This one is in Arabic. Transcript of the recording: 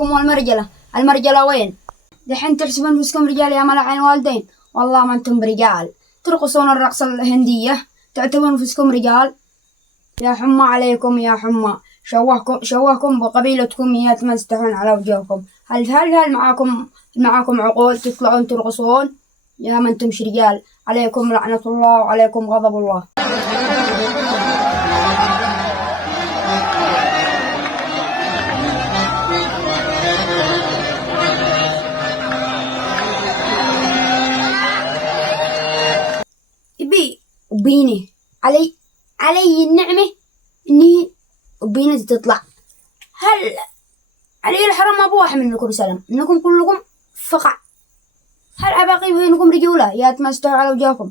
عليكم والمرجلة، المرجلة وين؟ دحين تحسبون نفسكم رجال يا ملعن الوالدين، والله ما انتم برجال، ترقصون الرقصة الهندية تعتبرون نفسكم رجال؟ يا حمى عليكم يا حمى، شوهكم بقبيلتكم يتمسحون على وجوهكم. هل معاكم عقول تطلعون ترقصون؟ يا ما انتمش رجال، عليكم لعنة الله وعليكم غضب الله. وبيني علي النعمة إني وبيني تطلع. هل علي الحرام أبو واحد منكم سلام، إنكم كلكم فقع. هل أباقي بينكم رجولة يا تمسحوا على وجهكم؟